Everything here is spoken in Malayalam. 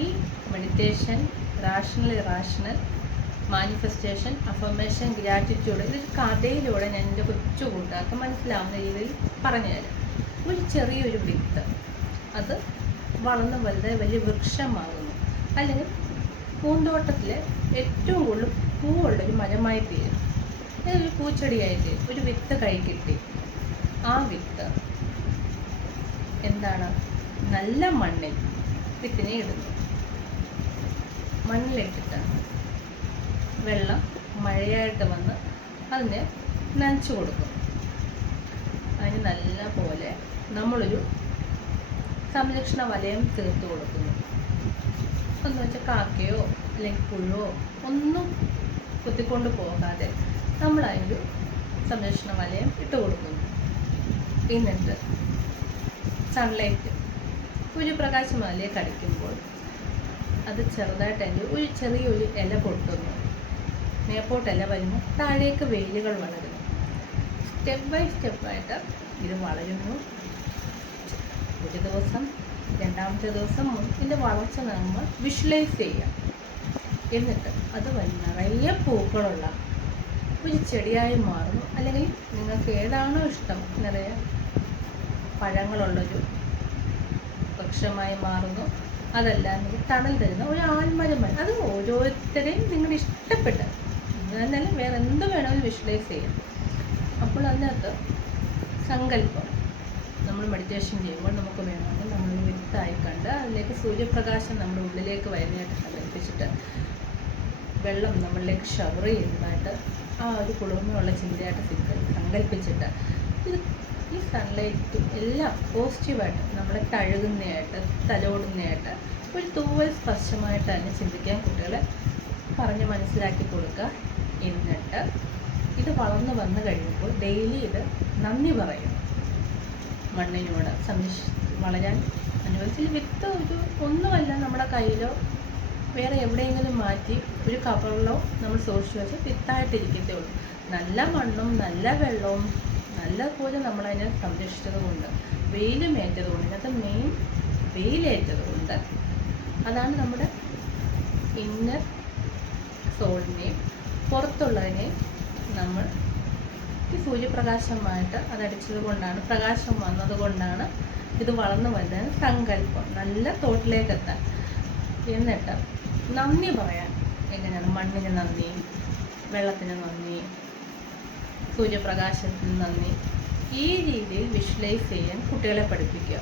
ഈ meditation, rational irrational, manifestation, affirmation, gratitude, ഇതൊരു കഥയിലൂടെ ഞാൻ എൻ്റെ കൊച്ചു കൂട്ടുകാർക്ക് മനസ്സിലാവുന്ന രീതിയിൽ പറഞ്ഞുതരാം. ഒരു ചെറിയൊരു വിത്ത് അത് വളർന്ന് വലുതായി വലിയ വൃക്ഷമാകുന്നു, അല്ലെങ്കിൽ പൂന്തോട്ടത്തിലെ ഏറ്റവും കൂടുതൽ പൂവുള്ളൊരു മരമായി തീരും, ഒരു പൂച്ചെടിയായി തീരും. ഒരു വിത്ത് കൈ കിട്ടി. ആ വിത്ത് എന്താണ്? നല്ല മണ്ണിൽ വിത്തിനെ ഇടുന്നു. മണ്ണിലിട്ടിട്ട് വെള്ളം മഴയായിട്ട് വന്ന് അതിനെ നനച്ചു കൊടുക്കും. അതിന് നല്ല പോലെ നമ്മളൊരു സംരക്ഷണ വലയം തീർത്ത് കൊടുക്കുന്നു. എന്ന് വെച്ചാൽ കാക്കയോ അല്ലെങ്കിൽ പുഴുവോ ഒന്നും കുത്തിക്കൊണ്ട് പോകാതെ നമ്മൾ അതിനൊരു സംരക്ഷണ വലയം ഇട്ട് കൊടുക്കുന്നു. എന്നിട്ട് സൺലൈറ്റ്, സൂര്യപ്രകാശം അതിലേക്ക് അടിക്കുമ്പോൾ അത് ചെറുതായിട്ട് അതിൻ്റെ ഒരു ചെറിയൊരു ഇല പൊട്ടുന്നു. മേപ്പോട്ട് ഇല വരുന്നു, താഴേക്ക് വേരുകൾ വളരുന്നു. സ്റ്റെപ്പ് ബൈ സ്റ്റെപ്പായിട്ട് ഇത് വളരുന്നു. ഒരു ദിവസം, രണ്ടാമത്തെ ദിവസം ഇതിൻ്റെ വളർച്ച നമ്മൾ വിഷ്വലൈസ് ചെയ്യാം. എന്നിട്ട് അത് നിറയെ പൂക്കളുള്ള ഒരു ചെടിയായി മാറുന്നു. അല്ലെങ്കിൽ നിങ്ങൾക്ക് ഏതാണോ ഇഷ്ടം, നിറയെ പഴങ്ങളുള്ളൊരു വൃക്ഷമായി മാറുന്നു. അതല്ലാതെ തണൽ തരുന്ന ഒരു ആൽമരമായി. അത് ഓരോരുത്തരെയും നിങ്ങളുടെ ഇഷ്ടപ്പെട്ട എന്നാലും വേറെ എന്ത് വേണമെങ്കിലും വിഷ്വലൈസ് ചെയ്യാം. അപ്പോൾ അതിനകത്ത് സങ്കല്പം, നമ്മൾ മെഡിറ്റേഷൻ ചെയ്യുമ്പോൾ നമുക്ക് വേണമെങ്കിൽ നമ്മളൊരു വിത്തായി കണ്ട് അതിലേക്ക് സൂര്യപ്രകാശം നമ്മുടെ ഉള്ളിലേക്ക് വരുന്നതായിട്ട് സങ്കല്പിച്ചിട്ട് വെള്ളം നമ്മളിലേക്ക് ഷവർ ചെയ്യുന്നതായിട്ട് ആ ഒരു കുളിർമയുള്ള ചിന്തയായിട്ട് സങ്കല്പിച്ചിട്ട് ഈ സൺലൈറ്റ് എല്ലാം പോസിറ്റീവായിട്ട് നമ്മളെ തഴുകുന്നതായിട്ട്, തലോടുന്നതായിട്ട്, ഒരു തൂവൽ സ്പർശമായിട്ട് തന്നെ ചിന്തിക്കാൻ കുട്ടികളെ പറഞ്ഞ് മനസ്സിലാക്കി കൊടുക്കുക. എന്നിട്ട് ഇത് വളർന്നു വന്നു കഴിയുമ്പോൾ ഡെയിലി ഇത് നന്ദി പറയും. മണ്ണിനോട് വളരാൻ അനുവദിച്ചാൽ വിത്ത് ഒന്നുമല്ല, നമ്മുടെ കയ്യിലോ വേറെ എവിടെയെങ്കിലും മാറ്റി ഒരു കവറിലോ നമ്മൾ സൂക്ഷിച്ച് വെച്ച് വിത്തായിട്ടിരിക്കത്തേ ഉള്ളൂ. നല്ല മണ്ണും നല്ല വെള്ളവും നല്ല പോലെ നമ്മളതിനെ സംരക്ഷിച്ചത് കൊണ്ട്, വെയിലുമേറ്റത് കൊണ്ട്, ഇതിനകത്ത് മെയിൻ വെയിലേറ്റത് കൊണ്ട്, അതാണ് നമ്മുടെ ഇന്നർ സോളിനെയും പുറത്തുള്ളതിനെയും നമ്മൾ ഈ സൂര്യപ്രകാശമായിട്ട് അതടിച്ചത് കൊണ്ടാണ്, പ്രകാശം വന്നതുകൊണ്ടാണ് ഇത് വളർന്നു വരുന്നത്. സങ്കല്പം നല്ല തോട്ടിലേക്ക് എത്താൻ. എന്നിട്ട് നന്ദി പറയാൻ എങ്ങനെയാണ്? മണ്ണിന് നന്ദി, വെള്ളത്തിന് നന്ദി, സൂര്യപ്രകാശത്തിന് നന്ദി. ഈ രീതിയിൽ വിഷ്വലൈസ് ചെയ്യാൻ കുട്ടികളെ പഠിപ്പിക്കുക.